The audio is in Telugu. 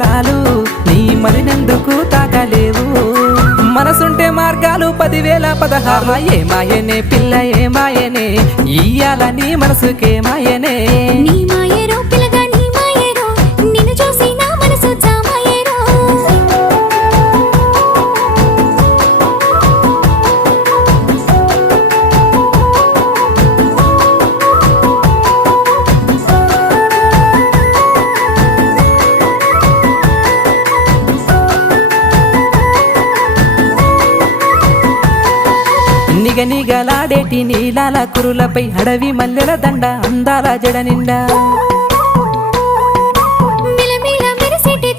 గాలాలు నీ మరినెందుకు తాకలేవు మనసుంటే మార్గాలు 10,016 ఏమాయనే పిల్ల ఏమాయనే ఇయ్యాల నీ మనసుకేమాయనే నీ మాయరో పిల్లగా నీ మాయరో నిన్ను చూసి నా మనసు జామాయరో నిగనిగలాడేటి నీలాల కురులపై అడవి మల్లెల దండ అందాల జడ నిండా